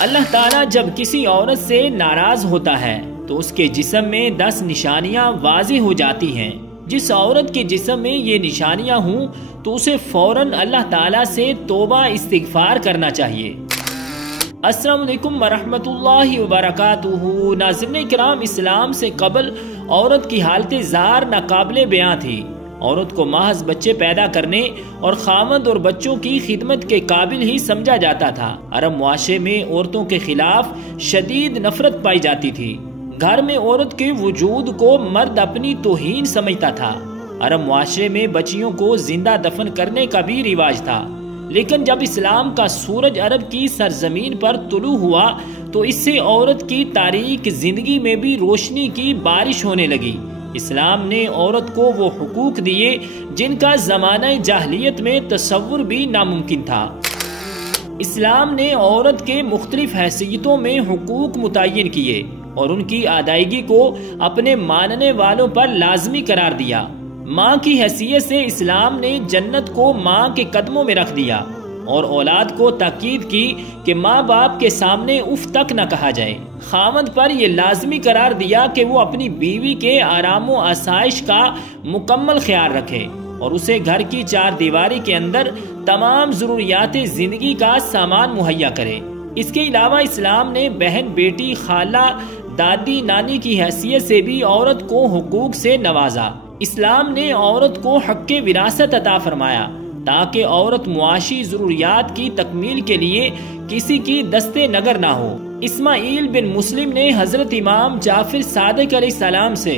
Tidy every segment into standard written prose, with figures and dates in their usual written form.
اللہ تعالیٰ جب کسی عورت سے ناراض ہوتا ہے تو اس کے جسم میں 10 نشانیاں واضح ہو جاتی ہیں۔ جس عورت کے جسم میں یہ نشانیاں ہوں تو اسے فوراً اللہ تعالیٰ سے توبہ استغفار کرنا چاہیے۔ السلام علیکم ورحمۃ اللہ وبرکاتہ۔ ناظرین کرام، اسلام سے قبل عورت کی حالت زار ناقابل بیاں تھی۔ عورت کو محض بچے پیدا کرنے اور خاوند اور بچوں کی خدمت کے قابل ہی سمجھا جاتا تھا۔ عرب معاشرے میں عورتوں کے خلاف شدید نفرت پائی جاتی تھی۔ گھر میں عورت کے وجود کو مرد اپنی توہین سمجھتا تھا۔ عرب معاشرے میں بچیوں کو زندہ دفن کرنے کا بھی رواج تھا، لیکن جب اسلام کا سورج عرب کی سرزمین پر طلوع ہوا تو اس سے عورت کی تاریک زندگی میں بھی روشنی کی بارش ہونے لگی۔ اسلام نے عورت کو وہ حقوق دیے جن کا زمانہ جاہلیت میں تصور بھی ناممکن تھا۔ اسلام نے عورت کے مختلف حیثیتوں میں حقوق متعین کیے اور ان کی ادائیگی کو اپنے ماننے والوں پر لازمی قرار دیا۔ ماں کی حیثیت سے اسلام نے جنت کو ماں کے قدموں میں رکھ دیا اور اولاد کو تاکید کی کہ ماں باپ کے سامنے اف تک نہ کہا جائے۔ خاوند پر یہ لازمی قرار دیا کہ وہ اپنی بیوی کے آرام و آسائش کا مکمل خیال رکھے اور اسے گھر کی 4 دیواری کے اندر تمام ضروریات زندگی کا سامان مہیا کرے۔ اس کے علاوہ اسلام نے بہن، بیٹی، خالہ، دادی، نانی کی حیثیت سے بھی عورت کو حقوق سے نوازا۔ اسلام نے عورت کو حق وراثت عطا فرمایا تاکہ عورت معاشی ضروریات کی تکمیل کے لیے کسی کی دستے نگر نہ ہو۔ اسماعیل بن مسلم نے حضرت امام جعفر صادق علیہ السلام سے،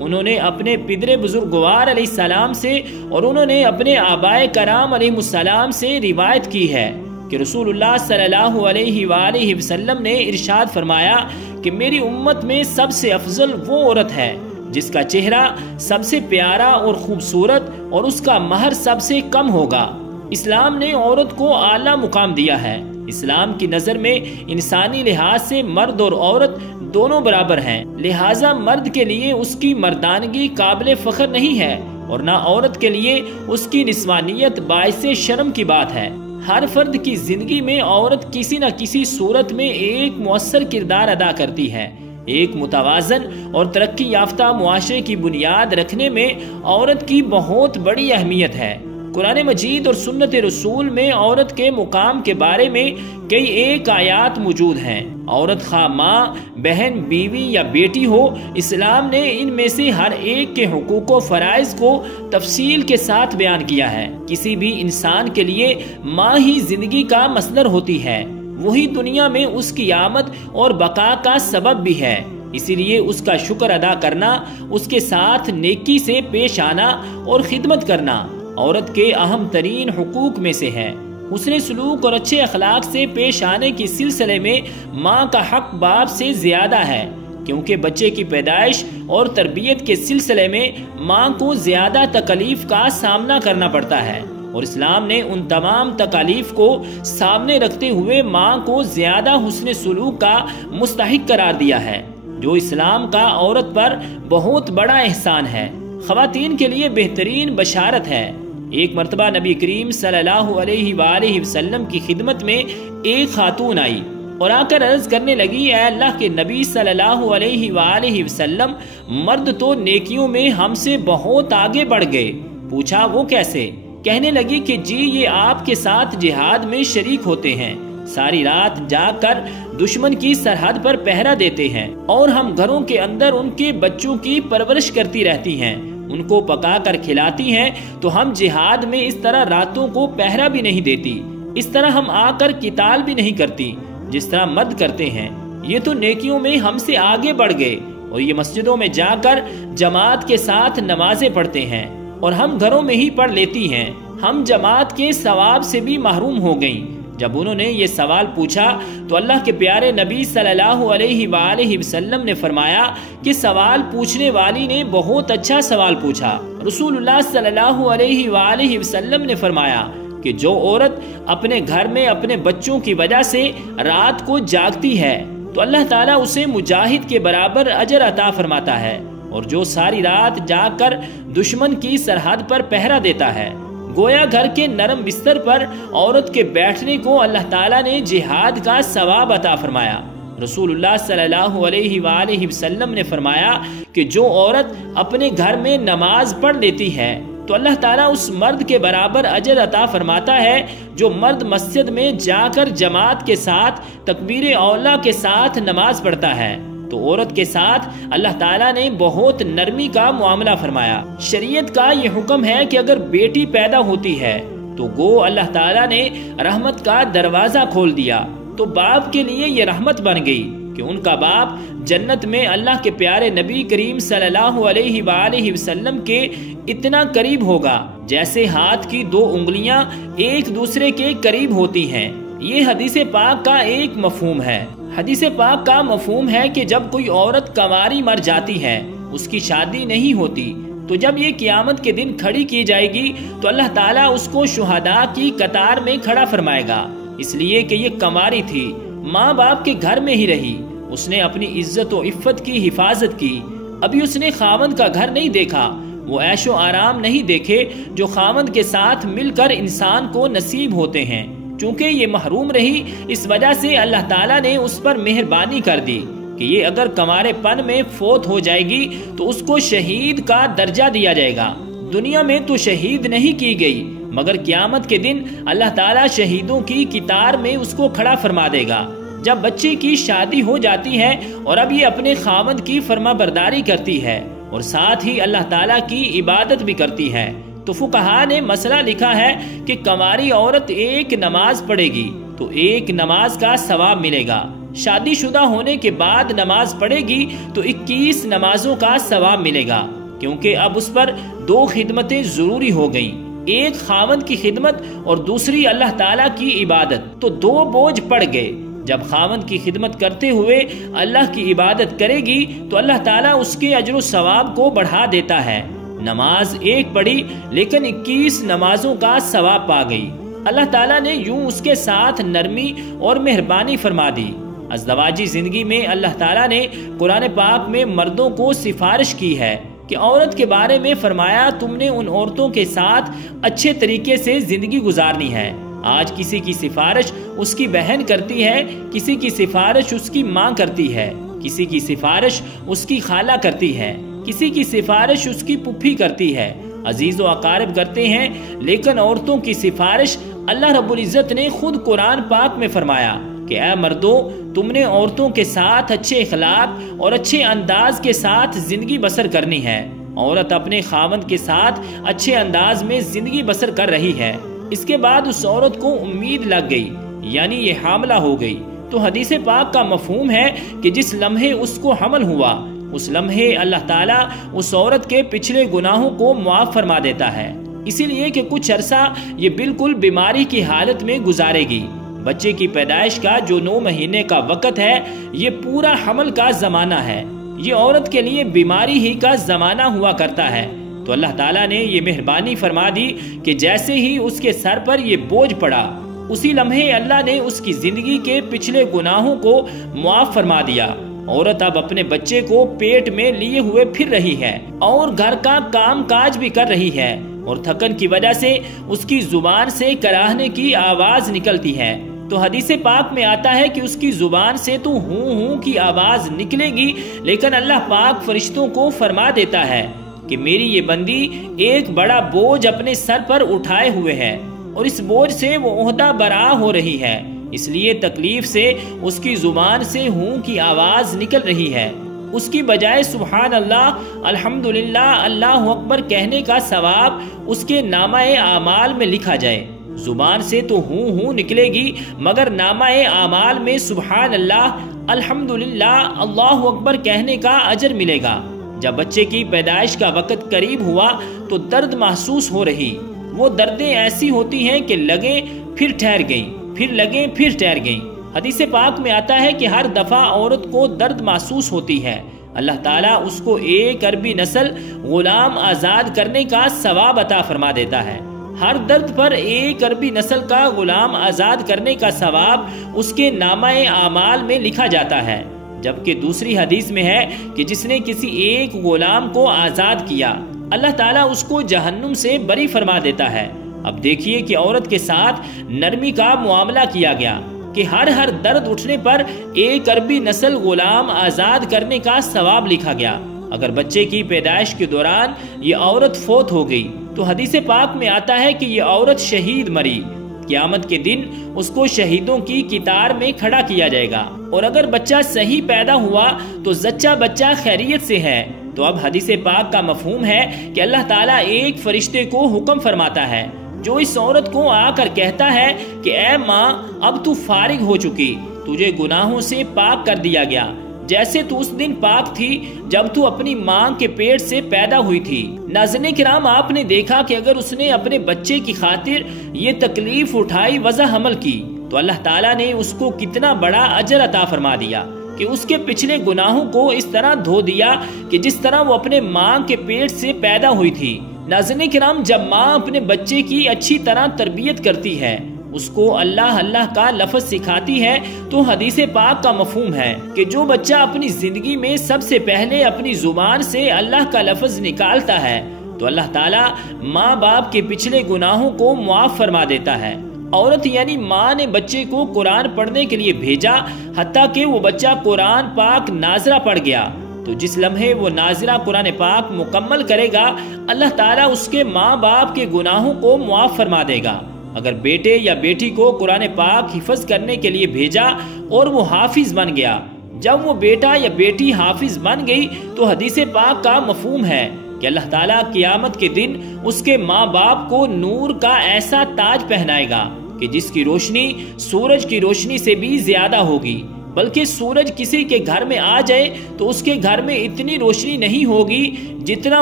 انہوں نے اپنے پدر بزرگوار علیہ السلام سے اور انہوں نے اپنے آبائے کرام علیہ السلام سے روایت کی ہے کہ رسول اللہ صلی اللہ علیہ وآلہ وسلم نے ارشاد فرمایا کہ میری امت میں سب سے افضل وہ عورت ہے جس کا چہرہ سب سے پیارا اور خوبصورت اور اس کا مہر سب سے کم ہوگا۔ اسلام نے عورت کو اعلیٰ مقام دیا ہے۔ اسلام کی نظر میں انسانی لحاظ سے مرد اور عورت دونوں برابر ہیں، لہٰذا مرد کے لیے اس کی مردانگی قابل فخر نہیں ہے اور نہ عورت کے لیے اس کی نسوانیت باعث شرم کی بات ہے۔ ہر فرد کی زندگی میں عورت کسی نہ کسی صورت میں ایک مؤثر کردار ادا کرتی ہے۔ ایک متوازن اور ترقی یافتہ معاشرے کی بنیاد رکھنے میں عورت کی بہت بڑی اہمیت ہے۔ قرآن مجید اور سنت رسول میں عورت کے مقام کے بارے میں کئی ایک آیات موجود ہیں۔ عورت خواہ ماں، بہن، بیوی یا بیٹی ہو، اسلام نے ان میں سے ہر ایک کے حقوق و فرائض کو تفصیل کے ساتھ بیان کیا ہے۔ کسی بھی انسان کے لیے ماں ہی زندگی کا مصدر ہوتی ہے، وہی دنیا میں اس کی آمد اور بقا کا سبب بھی ہے۔ اسی لیے اس کا شکر ادا کرنا، اس کے ساتھ نیکی سے پیش آنا اور خدمت کرنا عورت کے اہم ترین حقوق میں سے ہے۔ حسن سلوک اور اچھے اخلاق سے پیش آنے کے سلسلے میں ماں کا حق باپ سے زیادہ ہے، کیونکہ بچے کی پیدائش اور تربیت کے سلسلے میں ماں کو زیادہ تکلیف کا سامنا کرنا پڑتا ہے، اور اسلام نے ان تمام تکالیف کو سامنے رکھتے ہوئے ماں کو زیادہ حسن سلوک کا مستحق قرار دیا ہے، جو اسلام کا عورت پر بہت بڑا احسان ہے۔ خواتین کے لیے بہترین بشارت ہے۔ ایک مرتبہ نبی کریم صلی اللہ علیہ وآلہ وسلم کی خدمت میں ایک خاتون آئی اور آ کر عرض کرنے لگی، اے اللہ کے نبی صلی اللہ علیہ وآلہ وسلم، مرد تو نیکیوں میں ہم سے بہت آگے بڑھ گئے۔ پوچھا وہ کیسے؟ کہنے لگی کہ جی یہ آپ کے ساتھ جہاد میں شریک ہوتے ہیں، ساری رات جاگ کر دشمن کی سرحد پر پہرا دیتے ہیں، اور ہم گھروں کے اندر ان کے بچوں کی پرورش کرتی رہتی ہیں، ان کو پکا کر کھلاتی ہیں، تو ہم جہاد میں اس طرح راتوں کو پہرا بھی نہیں دیتی، اس طرح ہم آ کر قتال بھی نہیں کرتی جس طرح مرد کرتے ہیں۔ یہ تو نیکیوں میں ہم سے آگے بڑھ گئے، اور یہ مسجدوں میں جا کر جماعت کے ساتھ نمازیں پڑھتے ہیں، اور ہم گھروں میں ہی پڑھ لیتی ہیں، ہم جماعت کے ثواب سے بھی محروم ہو گئیں۔ جب انہوں نے یہ سوال پوچھا تو اللہ کے پیارے نبی صلی اللہ علیہ وآلہ وسلم نے فرمایا کہ سوال پوچھنے والی نے بہت اچھا سوال پوچھا۔ رسول اللہ صلی اللہ علیہ وآلہ وسلم نے فرمایا کہ جو عورت اپنے گھر میں اپنے بچوں کی وجہ سے رات کو جاگتی ہے تو اللہ تعالیٰ اسے مجاہد کے برابر اجر عطا فرماتا ہے، اور جو ساری رات جاگ کر دشمن کی سرحد پر پہرا دیتا ہے گویا گھر کے نرم بستر پر عورت کے بیٹھنے کو اللہ تعالیٰ نے جہاد کا ثواب عطا فرمایا۔ رسول اللہ صلی اللہ علیہ وآلہ وسلم نے فرمایا کہ جو عورت اپنے گھر میں نماز پڑھ لیتی ہے تو اللہ تعالیٰ اس مرد کے برابر اجر عطا فرماتا ہے جو مرد مسجد میں جا کر جماعت کے ساتھ تکبیر اولیٰ کے ساتھ نماز پڑھتا ہے۔ تو عورت کے ساتھ اللہ تعالیٰ نے بہت نرمی کا معاملہ فرمایا۔ شریعت کا یہ حکم ہے کہ اگر بیٹی پیدا ہوتی ہے تو گو اللہ تعالیٰ نے رحمت کا دروازہ کھول دیا، تو باپ کے لیے یہ رحمت بن گئی کہ ان کا باپ جنت میں اللہ کے پیارے نبی کریم صلی اللہ علیہ وآلہ وسلم کے اتنا قریب ہوگا جیسے ہاتھ کی دو انگلیاں ایک دوسرے کے قریب ہوتی ہیں۔ یہ حدیث پاک کا ایک مفہوم ہے۔ حدیث پاک کا مفہوم ہے کہ جب کوئی عورت کنواری مر جاتی ہے، اس کی شادی نہیں ہوتی، تو جب یہ قیامت کے دن کھڑی کی جائے گی تو اللہ تعالیٰ اس کو شہداء کی قطار میں کھڑا فرمائے گا، اس لیے کہ یہ کنواری تھی، ماں باپ کے گھر میں ہی رہی، اس نے اپنی عزت و عفت کی حفاظت کی، ابھی اس نے خاوند کا گھر نہیں دیکھا، وہ عیش و آرام نہیں دیکھے جو خاوند کے ساتھ مل کر انسان کو نصیب ہوتے ہیں۔ چونکہ یہ محروم رہی، اس وجہ سے اللہ تعالیٰ نے اس پر مہربانی کر دی کہ یہ اگر کنوارے پن میں فوت ہو جائے گی تو اس کو شہید کا درجہ دیا جائے گا۔ دنیا میں تو شہید نہیں کی گئی، مگر قیامت کے دن اللہ تعالیٰ شہیدوں کی قطار میں اس کو کھڑا فرما دے گا۔ جب بچے کی شادی ہو جاتی ہے اور اب یہ اپنے خاوند کی فرما برداری کرتی ہے اور ساتھ ہی اللہ تعالیٰ کی عبادت بھی کرتی ہے، تو فقہا نے مسئلہ لکھا ہے کہ کنواری عورت ایک نماز پڑھے گی تو ایک نماز کا ثواب ملے گا، شادی شدہ ہونے کے بعد نماز پڑھے گی تو 21 نمازوں کا ثواب ملے گا، کیونکہ اب اس پر 2 خدمتیں ضروری ہو گئیں، ایک خاوند کی خدمت اور دوسری اللہ تعالیٰ کی عبادت، تو 2 بوجھ پڑ گئے۔ جب خاوند کی خدمت کرتے ہوئے اللہ کی عبادت کرے گی تو اللہ تعالیٰ اس کے اجر و ثواب کو بڑھا دیتا ہے۔ نماز ایک پڑھی لیکن 21 نمازوں کا ثواب پا گئی۔ اللہ تعالیٰ نے یوں اس کے ساتھ نرمی اور مہربانی فرما دی۔ ازدواجی زندگی میں اللہ تعالیٰ نے قرآن پاک میں مردوں کو سفارش کی ہے کہ عورت کے بارے میں فرمایا تم نے ان عورتوں کے ساتھ اچھے طریقے سے زندگی گزارنی ہے۔ آج کسی کی سفارش اس کی بہن کرتی ہے، کسی کی سفارش اس کی ماں کرتی ہے، کسی کی سفارش اس کی خالہ کرتی ہے، کسی کی سفارش اس کی پھوپھی کرتی ہے، عزیز و اقارب کرتے ہیں، لیکن عورتوں کی سفارش اللہ رب العزت نے خود قرآن پاک میں فرمایا کہ اے مردو تم نے عورتوں کے ساتھ اچھے اخلاق اور اچھے انداز کے ساتھ زندگی بسر کرنی ہے۔ عورت اپنے خاوند کے ساتھ اچھے انداز میں زندگی بسر کر رہی ہے، اس کے بعد اس عورت کو امید لگ گئی، یعنی یہ حاملہ ہو گئی، تو حدیث پاک کا مفہوم ہے کہ جس لمحے اس کو حمل ہوا اس لمحے اللہ تعالیٰ اس عورت کے پچھلے گناہوں کو معاف فرما دیتا ہے، اسی لیے کہ کچھ عرصہ یہ بالکل بیماری کی حالت میں گزارے گی۔ بچے کی پیدائش کا جو 9 مہینے کا وقت ہے یہ پورا حمل کا زمانہ ہے، یہ عورت کے لیے بیماری ہی کا زمانہ ہوا کرتا ہے، تو اللہ تعالیٰ نے یہ مہربانی فرما دی کہ جیسے ہی اس کے سر پر یہ بوجھ پڑا اسی لمحے اللہ نے اس کی زندگی کے پچھلے گناہوں کو معاف فرما دیا۔ عورت اب اپنے بچے کو پیٹ میں لیے ہوئے پھر رہی ہے اور گھر کا کام کاج بھی کر رہی ہے، اور تھکن کی وجہ سے اس کی زبان سے کراہنے کی آواز نکلتی ہے، تو حدیث پاک میں آتا ہے کہ اس کی زبان سے تو ہوں ہوں کی آواز نکلے گی، لیکن اللہ پاک فرشتوں کو فرما دیتا ہے کہ میری یہ بندی ایک بڑا بوجھ اپنے سر پر اٹھائے ہوئے ہے اور اس بوجھ سے وہ عہدہ برآ ہو رہی ہے، اس لیے تکلیف سے اس کی زبان سے ہوں کی آواز نکل رہی ہے، اس کی بجائے سبحان اللہ، الحمدللہ، اللہ اکبر کہنے کا ثواب اس کے نامہ اعمال میں لکھا جائے۔ زبان سے تو ہوں نکلے گی مگر نامہ اعمال میں سبحان اللہ، الحمدللہ، اللہ اکبر کہنے کا اجر ملے گا۔ جب بچے کی پیدائش کا وقت قریب ہوا تو درد محسوس ہو رہی، وہ دردیں ایسی ہوتی ہیں کہ لگیں پھر ٹھہر گئیں، پھر لگیں پھر ٹھہر گئیں۔ حدیث پاک میں آتا ہے کہ ہر دفعہ عورت کو درد محسوس ہوتی ہے اللہ تعالیٰ اس کو 1 عربی نسل غلام آزاد کرنے کا ثواب عطا فرما دیتا ہے۔ ہر درد پر 1 عربی نسل کا غلام آزاد کرنے کا ثواب اس کے نامہ اعمال میں لکھا جاتا ہے، جبکہ دوسری حدیث میں ہے کہ جس نے کسی ایک غلام کو آزاد کیا اللہ تعالیٰ اس کو جہنم سے بری فرما دیتا ہے۔ اب دیکھیے کہ عورت کے ساتھ نرمی کا معاملہ کیا گیا کہ ہر درد اٹھنے پر 1 عربی نسل غلام آزاد کرنے کا ثواب لکھا گیا۔ اگر بچے کی پیدائش کے دوران یہ عورت فوت ہو گئی تو حدیث پاک میں آتا ہے کہ یہ عورت شہید مری، قیامت کے دن اس کو شہیدوں کی قطار میں کھڑا کیا جائے گا۔ اور اگر بچہ صحیح پیدا ہوا تو زچہ بچہ خیریت سے ہے۔ تو اب حدیث پاک کا مفہوم ہے کہ اللہ تعالیٰ ایک فرشتے کو حکم فرماتا ہے جو اس عورت کو آ کر کہتا ہے کہ اے ماں، اب تو فارغ ہو چکی، تجھے گناہوں سے پاک کر دیا گیا، جیسے تو اس دن پاک تھی جب تو اپنی ماں کے پیٹ سے پیدا ہوئی تھی۔ ناظرین کرام، آپ نے دیکھا کہ اگر اس نے اپنے بچے کی خاطر یہ تکلیف اٹھائی، وضع حمل کی، تو اللہ تعالیٰ نے اس کو کتنا بڑا اجر عطا فرما دیا کہ اس کے پچھلے گناہوں کو اس طرح دھو دیا کہ جس طرح وہ اپنے ماں کے پیٹ سے پیدا ہوئی تھی۔ ناظرین کرام، جب ماں اپنے بچے کی اچھی طرح تربیت کرتی ہے، اس کو اللہ اللہ کا لفظ سکھاتی ہے، تو حدیث پاک کا مفہوم ہے کہ جو بچہ اپنی زندگی میں سب سے پہلے اپنی زبان سے اللہ کا لفظ نکالتا ہے تو اللہ تعالیٰ ماں باپ کے پچھلے گناہوں کو معاف فرما دیتا ہے۔ عورت یعنی ماں نے بچے کو قرآن پڑھنے کے لیے بھیجا، حتیٰ کہ وہ بچہ قرآن پاک ناظرہ پڑھ گیا، تو جس لمحے وہ ناظرہ قرآن پاک مکمل کرے گا، اللہ تعالیٰ اس کے ماں باپ کے گناہوں کو معاف فرما دے گا۔ اگر بیٹے یا بیٹی کو قرآن پاک حفظ کرنے کے لیے بھیجا اور وہ حافظ بن گیا، جب وہ بیٹا یا بیٹی حافظ بن گئی تو حدیث پاک کا مفہوم ہے کہ اللہ تعالیٰ قیامت کے دن اس کے ماں باپ کو نور کا ایسا تاج پہنائے گا کہ جس کی روشنی سورج کی روشنی سے بھی زیادہ ہوگی، بلکہ سورج کسی کے گھر میں آ جائے تو اس کے گھر میں اتنی روشنی نہیں ہوگی جتنا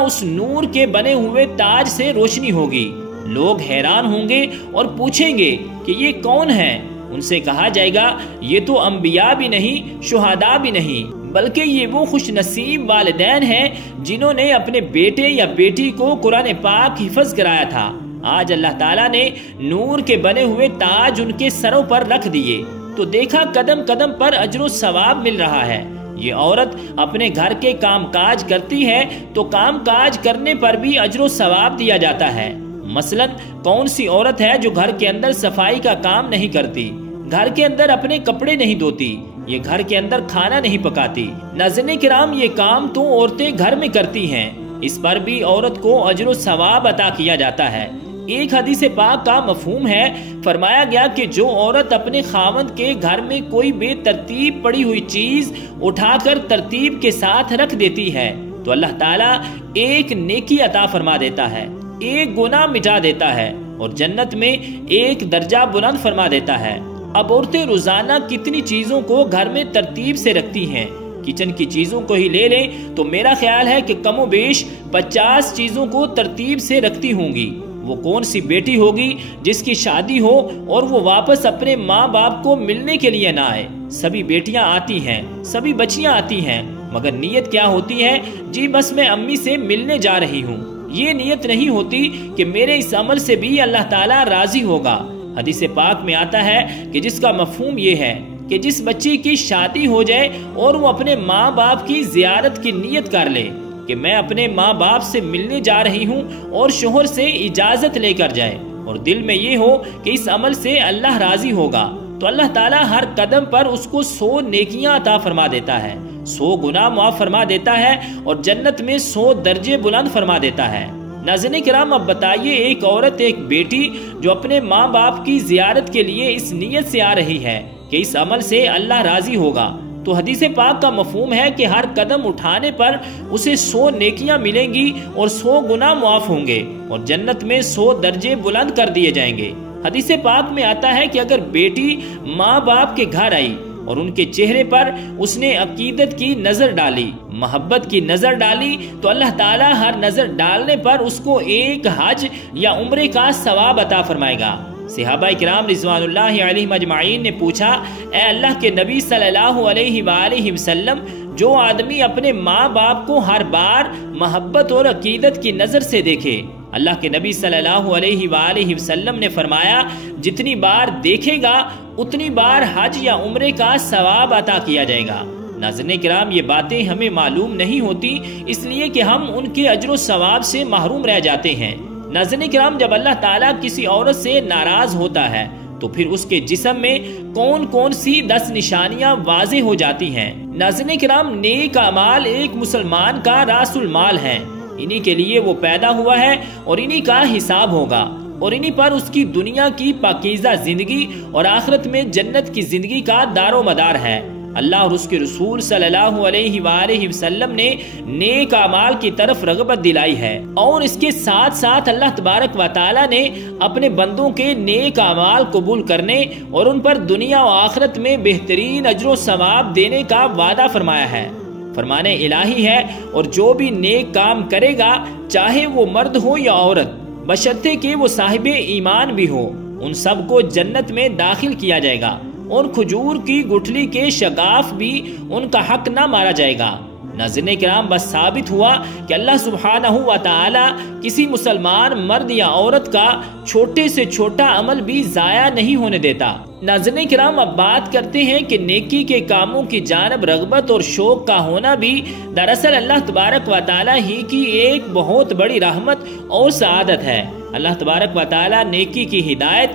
اس نور کے بنے ہوئے تاج سے روشنی ہوگی۔ لوگ حیران ہوں گے اور پوچھیں گے کہ یہ کون ہے؟ ان سے کہا جائے گا یہ تو انبیاء بھی نہیں، شہداء بھی نہیں، بلکہ یہ وہ خوش نصیب والدین ہیں جنہوں نے اپنے بیٹے یا بیٹی کو قرآن پاک حفظ کرایا تھا۔ آج اللہ تعالیٰ نے نور کے بنے ہوئے تاج ان کے سروں پر رکھ دیے، تو دیکھا قدم قدم پر اجر و ثواب مل رہا ہے۔ یہ عورت اپنے گھر کے کام کاج کرتی ہے تو کام کاج کرنے پر بھی اجر و ثواب دیا جاتا ہے۔ مثلا کون سی عورت ہے جو گھر کے اندر صفائی کا کام نہیں کرتی، گھر کے اندر اپنے کپڑے نہیں دھوتی، یہ گھر کے اندر کھانا نہیں پکاتی؟ ناظرین کرام، یہ کام تو عورتیں گھر میں کرتی ہیں، اس پر بھی عورت کو اجر و ثواب عطا کیا جاتا ہے۔ ایک حدیث پاک کا مفہوم ہے، فرمایا گیا کہ جو عورت اپنے خاوند کے گھر میں کوئی بے ترتیب پڑی ہوئی چیز اٹھا کر ترتیب کے ساتھ رکھ دیتی ہے تو اللہ تعالیٰ ایک نیکی عطا فرما دیتا ہے، ایک گناہ مٹا دیتا ہے اور جنت میں ایک درجہ بلند فرما دیتا ہے۔ اب عورتیں روزانہ کتنی چیزوں کو گھر میں ترتیب سے رکھتی ہیں، کچن کی چیزوں کو ہی لے لیں تو میرا خیال ہے کہ کم و بیش 50 چیزوں کو ترتیب سے رکھتی ہوں گی۔ وہ کون سی بیٹی ہوگی جس کی شادی ہو اور وہ واپس اپنے ماں باپ کو ملنے کے لیے نہ آئے؟ سبھی بیٹیاں آتی ہیں، سبھی بچیاں آتی ہیں، مگر نیت کیا ہوتی ہے؟ جی بس میں امی سے ملنے جا رہی ہوں۔ یہ نیت نہیں ہوتی کہ میرے اس عمل سے بھی اللہ تعالیٰ راضی ہوگا۔ حدیث پاک میں آتا ہے کہ جس کا مفہوم یہ ہے کہ جس بچی کی شادی ہو جائے اور وہ اپنے ماں باپ کی زیارت کی نیت کر لے کہ میں اپنے ماں باپ سے ملنے جا رہی ہوں اور شوہر سے اجازت لے کر جائے، اور دل میں یہ ہو کہ اس عمل سے اللہ راضی ہوگا، تو اللہ تعالیٰ ہر قدم پر اس کو 100 نیکیاں عطا فرما دیتا ہے، 100 گناہ معاف فرما دیتا ہے اور جنت میں 100 درجے بلند فرما دیتا ہے۔ ناظرین کرام، اب بتائیے ایک عورت، ایک بیٹی جو اپنے ماں باپ کی زیارت کے لیے اس نیت سے آ رہی ہے کہ اس عمل سے اللہ راضی ہوگا، تو حدیث پاک کا مفہوم ہے کہ ہر قدم اٹھانے پر اسے 100 نیکیاں ملیں گی اور 100 گناہ معاف ہوں گے اور جنت میں 100 درجے بلند کر دیے جائیں گے۔ حدیث پاک میں آتا ہے کہ اگر بیٹی ماں باپ کے گھر آئی اور ان کے چہرے پر اس نے عقیدت کی نظر ڈالی، محبت کی نظر ڈالی، تو اللہ تعالیٰ ہر نظر ڈالنے پر اس کو ایک حج یا عمرے کا ثواب عطا فرمائے گا۔ صحابہ کرام رضوان اللہ علیہم اجمعین نے پوچھا، اے اللہ کے نبی صلی اللہ علیہ وآلہ وسلم، جو آدمی اپنے ماں باپ کو ہر بار محبت اور عقیدت کی نظر سے دیکھے، اللہ کے نبی صلی اللہ علیہ وآلہ وسلم نے فرمایا جتنی بار دیکھے گا اتنی بار حج یا عمرے کا ثواب عطا کیا جائے گا۔ ناظرین کرام، یہ باتیں ہمیں معلوم نہیں ہوتی، اس لیے کہ ہم ان کے اجر و ثواب سے محروم رہ جاتے ہیں۔ ناظرین کرام، جب اللہ تعالیٰ کسی عورت سے ناراض ہوتا ہے تو پھر اس کے جسم میں کون کون سی 10 نشانیاں واضح ہو جاتی ہیں۔ ناظرین کرام، نیک اعمال ایک مسلمان کا راس المال ہے، انہی کے لیے وہ پیدا ہوا ہے اور انہی کا حساب ہوگا، اور انہی پر اس کی دنیا کی پاکیزہ زندگی اور آخرت میں جنت کی زندگی کا دار و مدار ہے۔ اللہ اور اس کے رسول صلی اللہ علیہ وآلہ وسلم نے نیک اعمال کی طرف رغبت دلائی ہے، اور اس کے ساتھ ساتھ اللہ تبارک و تعالی نے اپنے بندوں کے نیک اعمال قبول کرنے اور ان پر دنیا و آخرت میں بہترین اجر و ثواب دینے کا وعدہ فرمایا ہے۔ فرمان الہی ہے، اور جو بھی نیک کام کرے گا چاہے وہ مرد ہو یا عورت، بشرطے کہ وہ صاحب ایمان بھی ہو، ان سب کو جنت میں داخل کیا جائے گا، اور کھجور کی گٹھلی کے شگاف بھی ان کا حق نہ مارا جائے گا۔ ناظرین کرام، بس ثابت ہوا کہ اللہ سبحانہ و تعالی کسی مسلمان مرد یا عورت کا چھوٹے سے چھوٹا عمل بھی ضائع نہیں ہونے دیتا۔ ناظرین کرام، اب بات کرتے ہیں کہ نیکی کے کاموں کی جانب رغبت اور شوق کا ہونا بھی دراصل اللہ تبارک و تعالی ہی کی ایک بہت بڑی رحمت اور سعادت ہے۔ اللہ تبارک و تعالی نیکی کی ہدایت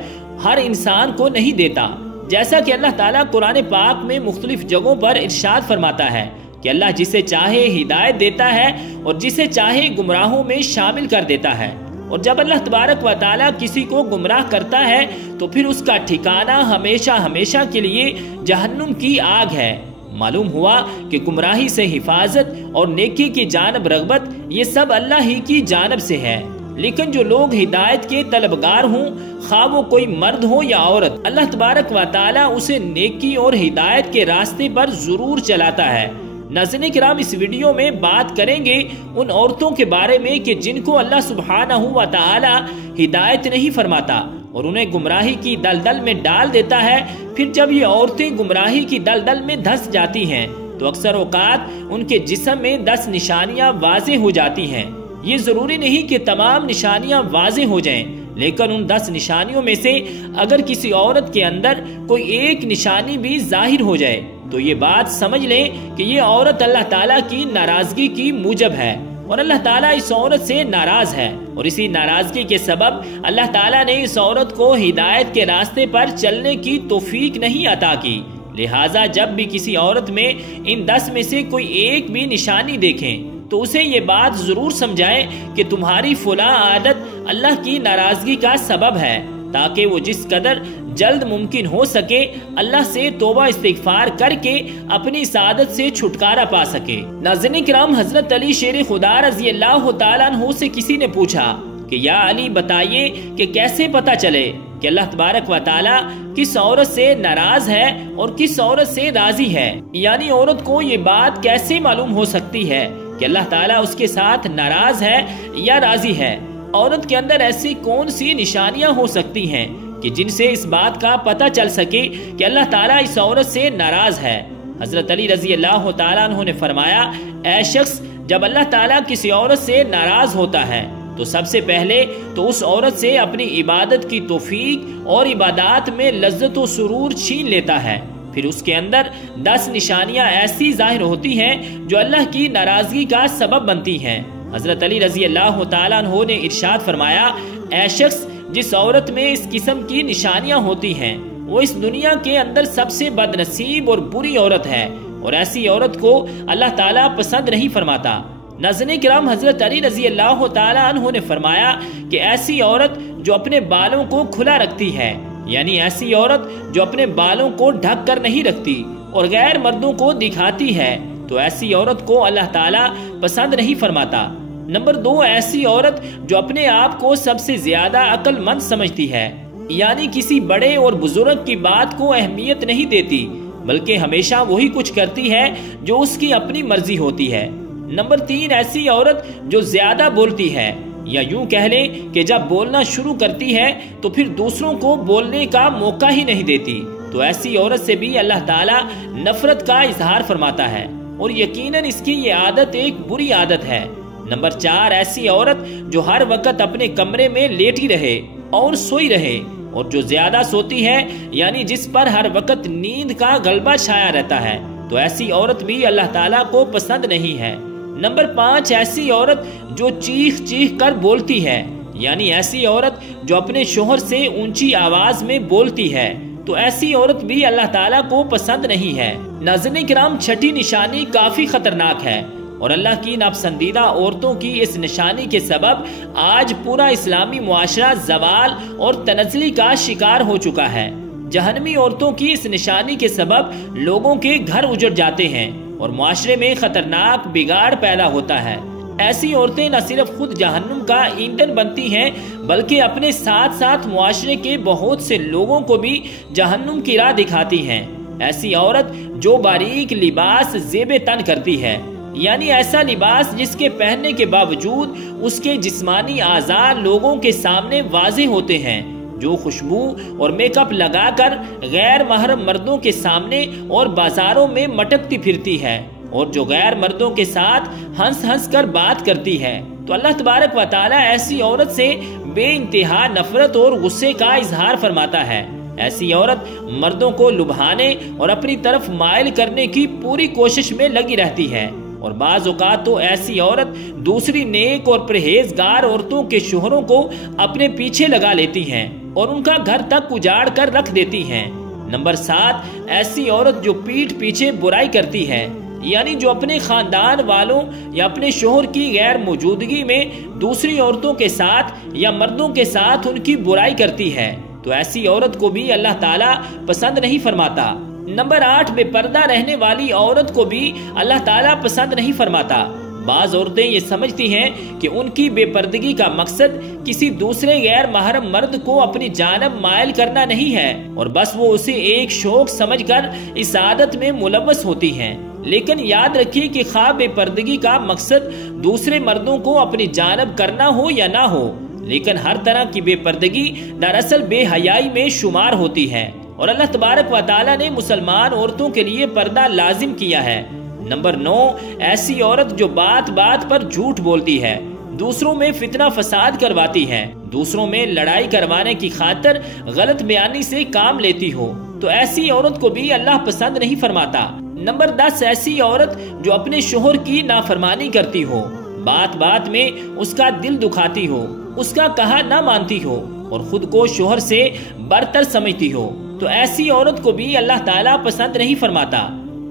ہر انسان کو نہیں دیتا، جیسا کہ اللہ تعالیٰ قرآن پاک میں مختلف جگہوں پر ارشاد فرماتا ہے کہ اللہ جسے چاہے ہدایت دیتا ہے اور جسے چاہے گمراہوں میں شامل کر دیتا ہے، اور جب اللہ تبارک و تعالیٰ کسی کو گمراہ کرتا ہے تو پھر اس کا ٹھکانہ ہمیشہ ہمیشہ کے لیے جہنم کی آگ ہے۔ معلوم ہوا کہ گمراہی سے حفاظت اور نیکی کی جانب رغبت یہ سب اللہ ہی کی جانب سے ہے، لیکن جو لوگ ہدایت کے طلبگار ہوں، خواہ وہ کوئی مرد ہو یا عورت، اللہ تبارک و تعالیٰ اسے نیکی اور ہدایت کے راستے پر ضرور چلاتا ہے۔ ناظرین کرام، اس ویڈیو میں بات کریں گے ان عورتوں کے بارے میں کہ جن کو اللہ سبحانہ و تعالیٰ ہدایت نہیں فرماتا اور انہیں گمراہی کی دلدل میں ڈال دیتا ہے۔ پھر جب یہ عورتیں گمراہی کی دلدل میں دھس جاتی ہیں تو اکثر اوقات ان کے جسم میں 10 نشانیاں واضح ہو جاتی ہیں۔ یہ ضروری نہیں کہ تمام نشانیاں واضح ہو جائیں، لیکن ان 10 نشانیوں میں سے اگر کسی عورت کے اندر کوئی ایک نشانی بھی ظاہر ہو جائے تو یہ بات سمجھ لیں کہ یہ عورت اللہ تعالیٰ کی ناراضگی کی موجب ہے، اور اللہ تعالیٰ اس عورت سے ناراض ہے، اور اسی ناراضگی کے سبب اللہ تعالیٰ نے اس عورت کو ہدایت کے راستے پر چلنے کی توفیق نہیں عطا کی۔ لہٰذا جب بھی کسی عورت میں ان 10 میں سے کوئی ایک بھی نشانی دیکھیں تو اسے یہ بات ضرور سمجھائیں کہ تمہاری فلاں عادت اللہ کی ناراضگی کا سبب ہے، تاکہ وہ جس قدر جلد ممکن ہو سکے اللہ سے توبہ استغفار کر کے اپنی سعادت سے چھٹکارا پا سکے۔ ناظرین کرام، حضرت علی شیر خدا رضی اللہ تعالیٰ عنہ سے کسی نے پوچھا کہ یا علی بتائیے کہ کیسے پتہ چلے کہ اللہ تبارک و تعالیٰ کس عورت سے ناراض ہے اور کس عورت سے راضی ہے، یعنی عورت کو یہ بات کیسے معلوم ہو سکتی ہے کہ اللہ تعالیٰ اس کے ساتھ ناراض ہے یا راضی ہے؟ عورت کے اندر ایسی کون سی نشانیاں ہو سکتی ہیں کہ جن سے اس بات کا پتہ چل سکے کہ اللہ تعالیٰ اس عورت سے ناراض ہے؟ حضرت علی رضی اللہ تعالیٰ عنہ نے فرمایا، اے شخص، جب اللہ تعالیٰ کسی عورت سے ناراض ہوتا ہے تو سب سے پہلے تو اس عورت سے اپنی عبادت کی توفیق اور عبادات میں لذت و سرور چھین لیتا ہے۔ پھر اس کے اندر 10 نشانیاں ایسی ظاہر ہوتی ہیں جو اللہ کی ناراضگی کا سبب بنتی ہیں۔ حضرت علی رضی اللہ تعالیٰ عنہ نے ارشاد فرمایا، اے شخص، جس عورت میں اس قسم کی نشانیاں ہوتی ہیں وہ اس دنیا کے اندر سب سے بد نصیب اور بری عورت ہے، اور ایسی عورت کو اللہ تعالیٰ پسند نہیں فرماتا۔ ناظرین کرام، حضرت علی رضی اللہ تعالیٰ عنہ نے فرمایا کہ ایسی عورت جو اپنے بالوں کو کھلا رکھتی ہے، یعنی ایسی عورت جو اپنے بالوں کو ڈھک کر نہیں رکھتی اور غیر مردوں کو دکھاتی ہے، تو ایسی عورت کو اللہ تعالیٰ پسند نہیں فرماتا۔ نمبر 2، ایسی عورت جو اپنے آپ کو سب سے زیادہ عقل مند سمجھتی ہے، یعنی کسی بڑے اور بزرگ کی بات کو اہمیت نہیں دیتی، بلکہ ہمیشہ وہی کچھ کرتی ہے جو اس کی اپنی مرضی ہوتی ہے۔ نمبر 3، ایسی عورت جو زیادہ بولتی ہے، یا یوں کہہ لیں کہ جب بولنا شروع کرتی ہے تو پھر دوسروں کو بولنے کا موقع ہی نہیں دیتی، تو ایسی عورت سے بھی اللہ تعالیٰ نفرت کا اظہار فرماتا ہے، اور یقیناً اس کی یہ عادت ایک بری عادت ہے۔ نمبر 4، ایسی عورت جو ہر وقت اپنے کمرے میں لیٹی رہے اور سوئی رہے، اور جو زیادہ سوتی ہے، یعنی جس پر ہر وقت نیند کا غلبہ چھایا رہتا ہے، تو ایسی عورت بھی اللہ تعالیٰ کو پسند نہیں ہے۔ نمبر 5، ایسی عورت جو چیخ چیخ کر بولتی ہے، یعنی ایسی عورت جو اپنے شوہر سے اونچی آواز میں بولتی ہے تو ایسی عورت بھی اللہ تعالیٰ کو پسند نہیں ہے۔ ناظرین کرام، چھٹی نشانی کافی خطرناک ہے اور اللہ کی ناپسندیدہ عورتوں کی اس نشانی کے سبب آج پورا اسلامی معاشرہ زوال اور تنزلی کا شکار ہو چکا ہے۔ جہنمی عورتوں کی اس نشانی کے سبب لوگوں کے گھر اجڑ جاتے ہیں اور معاشرے میں خطرناک بگاڑ پیدا ہوتا ہے۔ ایسی عورتیں نہ صرف خود جہنم کا ایندھن بنتی ہیں بلکہ اپنے ساتھ ساتھ معاشرے کے بہت سے لوگوں کو بھی جہنم کی راہ دکھاتی ہیں۔ ایسی عورت جو باریک لباس زیب تن کرتی ہے، یعنی ایسا لباس جس کے پہننے کے باوجود اس کے جسمانی اعضاء لوگوں کے سامنے واضح ہوتے ہیں، جو خوشبو اور میک اپ لگا کر غیر محرم مردوں کے سامنے اور بازاروں میں مٹکتی پھرتی ہے اور جو غیر مردوں کے ساتھ ہنس ہنس کر بات کرتی ہے، تو اللہ تبارک و تعالیٰ ایسی عورت سے بے انتہا نفرت اور غصے کا اظہار فرماتا ہے۔ ایسی عورت مردوں کو لبھانے اور اپنی طرف مائل کرنے کی پوری کوشش میں لگی رہتی ہے اور بعض اوقات تو ایسی عورت دوسری نیک اور پرہیزگار عورتوں کے شوہروں کو اپنے پیچھے لگا لیتی ہیں اور ان کا گھر تک اجاڑ کر رکھ دیتی ہیں۔ نمبر 7، ایسی عورت جو پیٹھ پیچھے برائی کرتی ہے، یعنی جو اپنے خاندان والوں یا اپنے شوہر کی غیر موجودگی میں دوسری عورتوں کے ساتھ یا مردوں کے ساتھ ان کی برائی کرتی ہے، تو ایسی عورت کو بھی اللہ تعالیٰ پسند نہیں فرماتا۔ نمبر 8، بے پردہ رہنے والی عورت کو بھی اللہ تعالیٰ پسند نہیں فرماتا۔ بعض عورتیں یہ سمجھتی ہیں کہ ان کی بے پردگی کا مقصد کسی دوسرے غیر محرم مرد کو اپنی جانب مائل کرنا نہیں ہے اور بس وہ اسے ایک شوق سمجھ کر اس عادت میں ملوث ہوتی ہیں۔ لیکن یاد رکھیے کہ خواہ بے پردگی کا مقصد دوسرے مردوں کو اپنی جانب کرنا ہو یا نہ ہو، لیکن ہر طرح کی بے پردگی دراصل بے حیائی میں شمار ہوتی ہے اور اللہ تبارک و تعالیٰ نے مسلمان عورتوں کے لیے پردہ لازم کیا ہے۔ نمبر 9، ایسی عورت جو بات بات پر جھوٹ بولتی ہے، دوسروں میں فتنہ فساد کرواتی ہے، دوسروں میں لڑائی کروانے کی خاطر غلط بیانی سے کام لیتی ہو، تو ایسی عورت کو بھی اللہ پسند نہیں فرماتا۔ نمبر 10، ایسی عورت جو اپنے شوہر کی نافرمانی کرتی ہو، بات بات میں اس کا دل دکھاتی ہو، اس کا کہا نہ مانتی ہو اور خود کو شوہر سے برتر سمجھتی ہو، تو ایسی عورت کو بھی اللہ تعالیٰ پسند نہیں فرماتا۔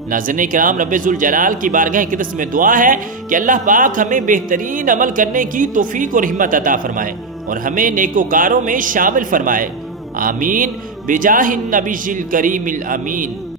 ناظرین کرام، رب ذوالجلال کی بارگاہ اقدس میں دعا ہے کہ اللہ پاک ہمیں بہترین عمل کرنے کی توفیق اور ہمت عطا فرمائے اور ہمیں نیکوکاروں میں شامل فرمائے۔ آمین بجاہ النبی الکریم الامین۔